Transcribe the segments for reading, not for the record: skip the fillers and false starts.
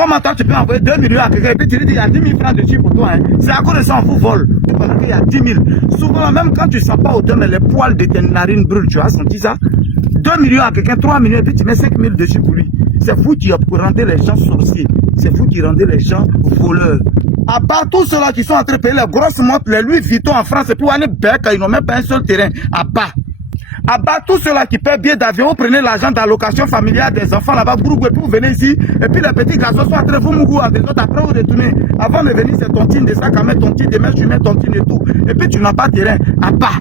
Comment toi tu peux envoyer 2 millions à quelqu'un et puis tu lui dis il y a 10 000 francs dessus pour toi. Hein. C'est à cause de ça on vous vole. Parce qu'il y a 10 000. Souvent, même quand tu ne sens pas autant, mais les poils de tes narines brûlent, tu as senti ça? 2 millions à quelqu'un, 3 millions, et puis tu mets 5 000 dessus pour lui. C'est vous qui rendez les gens sorciers. C'est vous qui rendez les gens voleurs. À part tous ceux-là qui sont en train de payer les grosses montres, les Louis Vuitton en France, et puis aller bec, ils n'ont même pas un seul terrain. À part tous ceux-là qui paient bien d'avion, vous prenez l'argent d'allocation familiale des enfants là-bas, et puis vous venez ici, et puis les petits garçons sont en train de vous mourir des autres, après vous retournez. Avant de venir, c'est tontine de sac à mettre tontine, demain je mets tontine et tout. Et puis tu n'as pas de terrain. À part.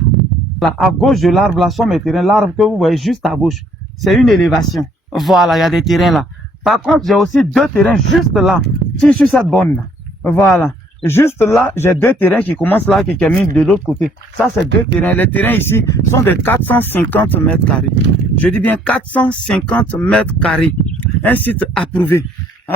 Là, à gauche de l'arbre, là sont mes terrains. L'arbre que vous voyez juste à gauche, c'est une élévation. Voilà, il y a des terrains là. Par contre, j'ai aussi 2 terrains juste là, qui sur cette borne là. Voilà. Juste là, j'ai 2 terrains qui commencent là, qui terminent de l'autre côté. Ça, c'est 2 terrains. Les terrains ici sont de 450 mètres carrés. Je dis bien 450 mètres carrés. Un site approuvé.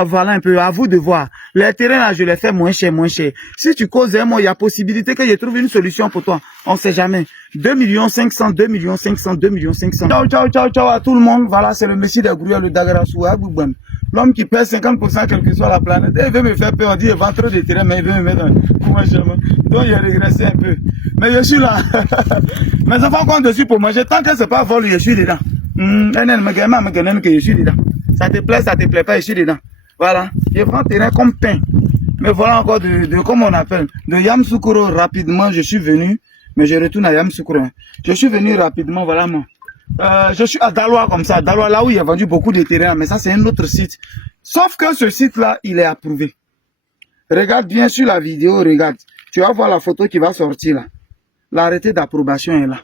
Voilà un peu, à vous de voir. Les terrains là, je les fais moins cher, moins cher. Si tu causes un mot, il y a possibilité que je trouve une solution pour toi. On ne sait jamais. 2 500 000, 2 500 000, 2 500 000. Ciao, ciao, ciao, ciao à tout le monde. Voilà, c'est le messie des grouilles, le Dagarasou, l'homme qui pèse 50% quelle que soit la planète. Il veut me faire peur, on dit, il vend trop de terrain, mais il veut me mettre pour moi chemin. Donc, il a régressé un peu. Mais je suis là. Mes enfants comptent dessus pour manger. Tant que c'est pas vol, je suis dedans. Je suis dedans. Ça te plaît pas, je suis dedans. Voilà, je prends terrain comme pain. Mais voilà encore de comment on appelle, de Yamoussoukro rapidement, je suis venu, mais je retourne à Yamoussoukro. Je suis venu rapidement, voilà moi. Je suis à Daloa comme ça, Daloa là où il y a vendu beaucoup de terrain, mais ça c'est un autre site. Sauf que ce site-là, il est approuvé. Regarde bien sur la vidéo, regarde. Tu vas voir la photo qui va sortir là. L'arrêté d'approbation est là.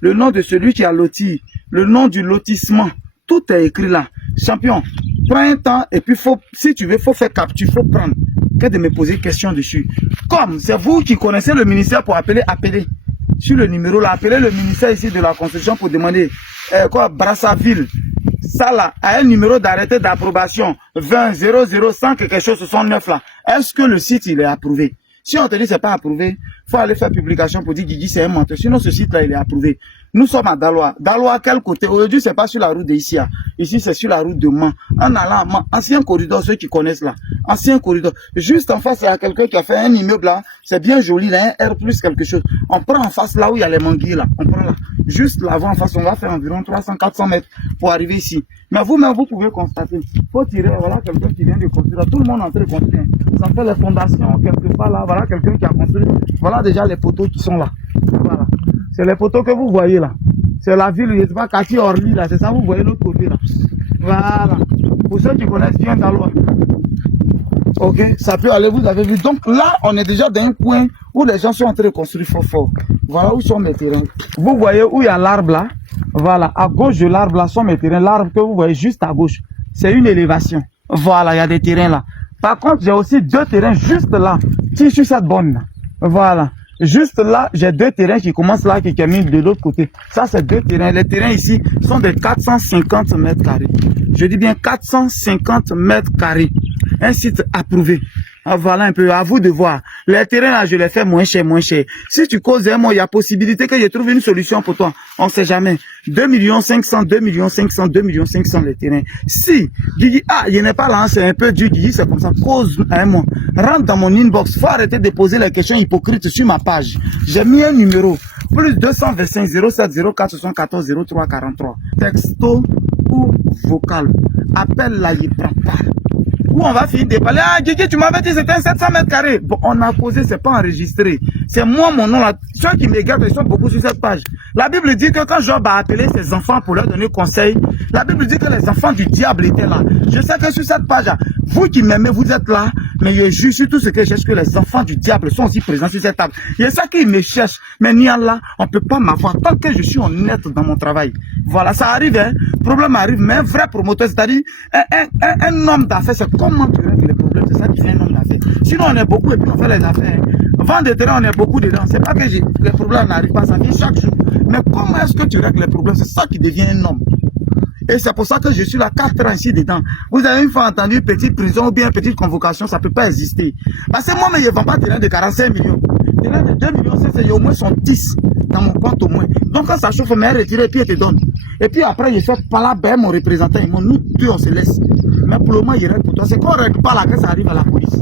Le nom de celui qui a loti, le nom du lotissement, tout est écrit là. Champion, prends un temps et puis si tu veux, faut faire capture, faut prendre. Que de me poser question dessus. Comme c'est vous qui connaissez le ministère pour appeler. Sur le numéro là, appelez le ministère ici de la construction pour demander Brazzaville. Ça là, a un numéro d'arrêté d'approbation 20 00 100 quelque chose 69 là. Est-ce que le site il est approuvé? Si on te dit c'est pas approuvé, faut aller faire publication pour dire Guigui c'est un menteur. Sinon ce site là il est approuvé. Nous sommes à Daloa. Daloa quel côté? Aujourd'hui c'est pas sur la route d'Ici. Ici c'est sur la route de Mans. En allant à Mans, ancien corridor, ceux qui connaissent là. Ancien corridor. Juste en face il y a quelqu'un qui a fait un immeuble là. C'est bien joli là, un R plus quelque chose. On prend en face là où il y a les manguiers là. On prend là. Juste là en face, on va faire environ 300-400 mètres pour arriver ici. Mais vous-même, vous pouvez constater. Faut tirer, voilà quelqu'un qui vient de construire. Tout le monde est en train de construire. Ça fait les fondations quelque part là. Voilà quelqu'un qui a construit. Voilà déjà les poteaux qui sont là. Voilà. C'est les poteaux que vous voyez là. C'est la ville, je ne sais pas, Cathy Orly là. C'est ça, vous voyez l'autre côté là. Voilà. Pour ceux qui connaissent bien Daloa. Ok, ça peut aller, vous avez vu. Donc là, on est déjà dans un coin où les gens sont en train de construire fort. Voilà où sont mes terrains. Vous voyez où il y a l'arbre là. Voilà, à gauche de l'arbre là sont mes terrains. L'arbre que vous voyez juste à gauche, c'est une élévation. Voilà, il y a des terrains là. Par contre, j'ai aussi 2 terrains juste là, qui sur cette borne là. Voilà. Juste là, j'ai 2 terrains qui commencent là, qui terminent de l'autre côté. Ça, c'est 2 terrains. Les terrains ici sont de 450 mètres carrés. Je dis bien 450 mètres carrés. Un site approuvé. Voilà un peu, à vous de voir. Les terrains là, je les fais moins cher, moins cher. Si tu causes un mot, il y a possibilité que je trouve une solution pour toi. On ne sait jamais. 2 500 000, 2 500 000, 2 500 000 les terrains. Si, Guigui, il n'est pas là, c'est un peu dur, Guigui, c'est comme ça. Cause un mot. Rentre dans mon inbox. Faut arrêter de poser les questions hypocrites sur ma page. J'ai mis un numéro. Plus 225 07 04 74 03 43. Texto ou vocal. Appelle là, il prend pas. Où on va finir de parler. Ah, Guigui, tu m'avais dit c'était 700 mètres carrés. Bon, on a causé, c'est pas enregistré. C'est moi, mon nom là. Ceux qui me gardent, ils sont beaucoup sur cette page. La Bible dit que quand Job a appelé ses enfants pour leur donner conseil, la Bible dit que les enfants du diable étaient là. Je sais que sur cette page, vous qui m'aimez, vous êtes là. Mais je juge sur tout ce que je cherche, que les enfants du diable sont aussi présents sur cette table. Il y a ça qui me cherche. Mais ni là, on ne peut pas m'avoir tant que je suis honnête dans mon travail. Voilà, ça arrive, hein. Problème arrive, mais un vrai promoteur, c'est-à-dire un homme d'affaires, c'est comment tu règles les problèmes. C'est ça qui fait un homme d'affaires. Sinon, on est beaucoup et puis on fait les affaires. Vendre des terrains, on est beaucoup dedans. C'est pas que les problèmes n'arrivent pas, ça vient chaque jour. Mais comment est-ce que tu règles les problèmes? C'est ça qui devient un homme. Et c'est pour ça que je suis là 4 ans ici dedans. Vous avez une fois entendu petite prison ou bien petite convocation, ça ne peut pas exister. Parce que moi, je ne vends pas terrain de 45 millions. Terrain de 2 millions, c'est au moins son 10. dans mon compte au moins. Donc quand ça chauffe, mais retirer et puis il te donne. Et puis après, je fais pas là, ben mon représentant, nous deux on se laisse. Mais pour le moment, il règle pour toi. C'est qu'on ne règle pas là que ça arrive à la police.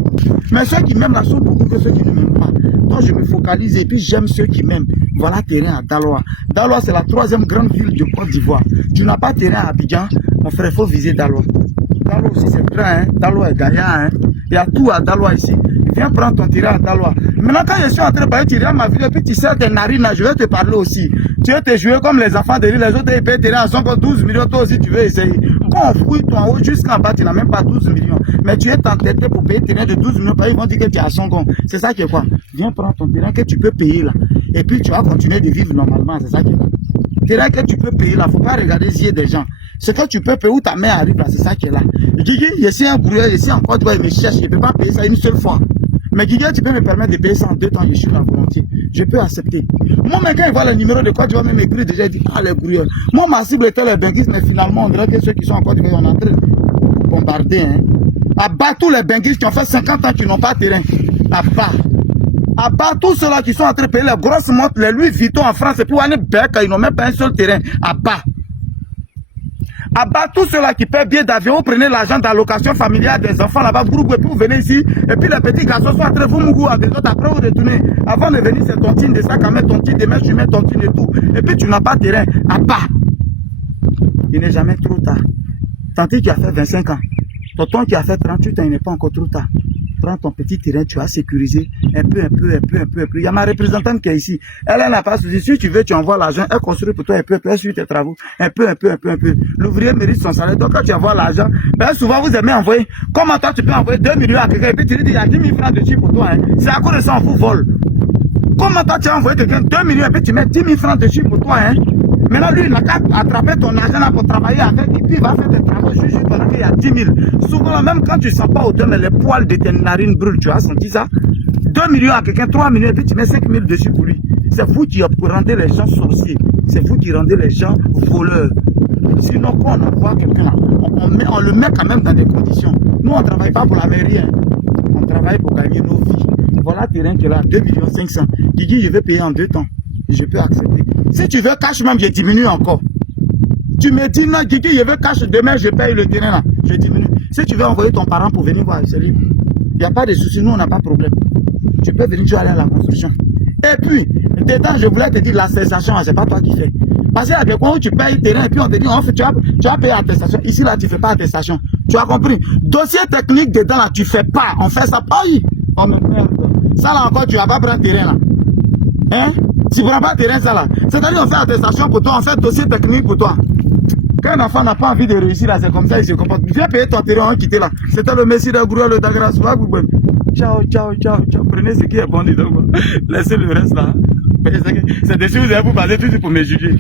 Mais ceux qui m'aiment là sont beaucoup que ceux qui ne m'aiment pas. Donc je me focalise et puis j'aime ceux qui m'aiment. Voilà terrain à Daloa. Daloa, c'est la 3e grande ville de Côte d'Ivoire. Tu n'as pas terrain à Abidjan, mon frère, il faut viser Daloa. Daloa aussi c'est grand, hein. Daloa est gagnant, hein. Il y a tout à Daloa ici. Viens prendre ton terrain à Daloa. Maintenant quand je suis en train de parler, tu regardes ma vidéo et puis tu sais tes narines là, je vais te parler aussi. Tu veux te jouer comme les enfants de l'île, les autres ils payent terrain à 12 millions, toi aussi tu veux essayer. Quand on fouille toi en haut jusqu'en bas, tu n'as même pas 12 millions. Mais tu es entêté pour payer terrain de 12 millions, ils vont dire que tu es à Songon. C'est ça qui est quoi? Viens prendre ton terrain que tu peux payer là. Et puis tu vas continuer de vivre normalement, c'est ça qui est quoi? Terrain que tu peux payer là, il ne faut pas regarder les yeux des gens. Ce que tu peux payer où ta mère arrive là, c'est ça qui est là. Guigui, je suis un brouillard, je suis en Côte d'Ivoire, il me cherche, je ne peux pas payer ça une seule fois. Mais Guigui, tu peux me permettre de payer ça en 2 temps, je suis là volontiers. Je peux accepter. Moi, mais quand il voit le numéro de Côte d'Ivoire, même écrit déjà, il dit, ah les brouilleurs. Moi, ma cible était les benguistes, mais finalement, on dirait que ceux qui sont en Côte d'Ivoire, on est en train de bombarder. Hein. Abat tous les benguistes qui ont fait 50 ans qui n'ont pas de terrain. Abat. Abat tous ceux-là qui sont en train de payer les grosses montres, les Louis Vuitton en France, et puis on est bec, ils n'ont même pas un seul terrain. Abat. Abat tous ceux-là qui paient bien d'avion, vous prenez l'argent d'allocation familiale des enfants là-bas, et puis vous venez ici, et puis les petits garçons sont en train de vous mourir des autres, après vous retournez. Avant de venir, c'est tontine de sac à mettre, tontine de mèche, tu mets tontine et tout. Et puis tu n'as pas de terrain. Abat. Il n'est jamais trop tard. Tantôt qui a fait 25 ans, tonton qui a fait 38 ans, il n'est pas encore trop tard. Prends ton petit terrain, tu as sécurisé un peu. Il y a ma représentante qui est ici. Elle n'a pas souci. Si tu veux, tu envoies l'argent. Elle construit pour toi un peu. Elle suit tes travaux. Un peu. L'ouvrier mérite son salaire. Donc quand tu envoies l'argent, ben souvent vous aimez envoyer. Comment toi tu peux envoyer 2 millions à quelqu'un et puis tu lui dis il y a 10 000 francs dessus pour toi. Hein. C'est à cause de ça on vous vole. Comment toi tu as envoyé quelqu'un 2 millions et puis tu mets 10 000 francs dessus pour toi. Hein. Maintenant, lui, il n'a qu'à attraper ton argent là pour travailler avec, et puis il va faire tes travaux juste pendant qu'il y a 10 000. Souvent, même quand tu ne sens pas autant, mais les poils de tes narines brûlent, tu as senti ça? 2 millions à quelqu'un, 3 millions, et puis tu mets 5 000 dessus pour lui. C'est vous qui rendez les gens sorciers. C'est vous qui rendez les gens voleurs. Sinon, quand on envoie quelqu'un, on le met quand même dans des conditions. Nous, on ne travaille pas pour la mairie. Hein. On travaille pour gagner nos vies. Voilà le terrain qui est là, 2 500 000. Guigui, je vais payer en 2 temps. Je peux accepter. Si tu veux cash même, je diminue encore. Tu me dis non, Guigui, je veux cash, demain je paye le terrain là. Je diminue. Si tu veux envoyer ton parent pour venir voir, c'est lui. Il n'y a pas de souci, nous on n'a pas de problème. Tu peux venir, tu vas aller à la construction. Et puis, dedans, je voulais te dire la cessation, c'est pas toi qui fais. Parce qu'il y a des coins où tu payes le terrain et puis on te dit, tu vas payer attestation. Ici là, tu ne fais pas attestation. Tu as compris? Dossier technique dedans là, tu ne fais pas. On fait ça pas. Oh mais merde. Ça là encore, tu vas pas prendre terrain là. Hein? Tu ne prends pas terrain ça là. C'est-à-dire on fait attestation pour toi, on fait dossier technique pour toi. Quand un enfant n'a pas envie de réussir là, c'est comme ça, il se comporte. Viens payer ton terrain, on va quitter là. C'était le messie de Grouille, le Dagra, ciao. Prenez ce qui est bon dedans. Laissez le reste là. C'est dessus, vous allez vous baser tout pour me juger.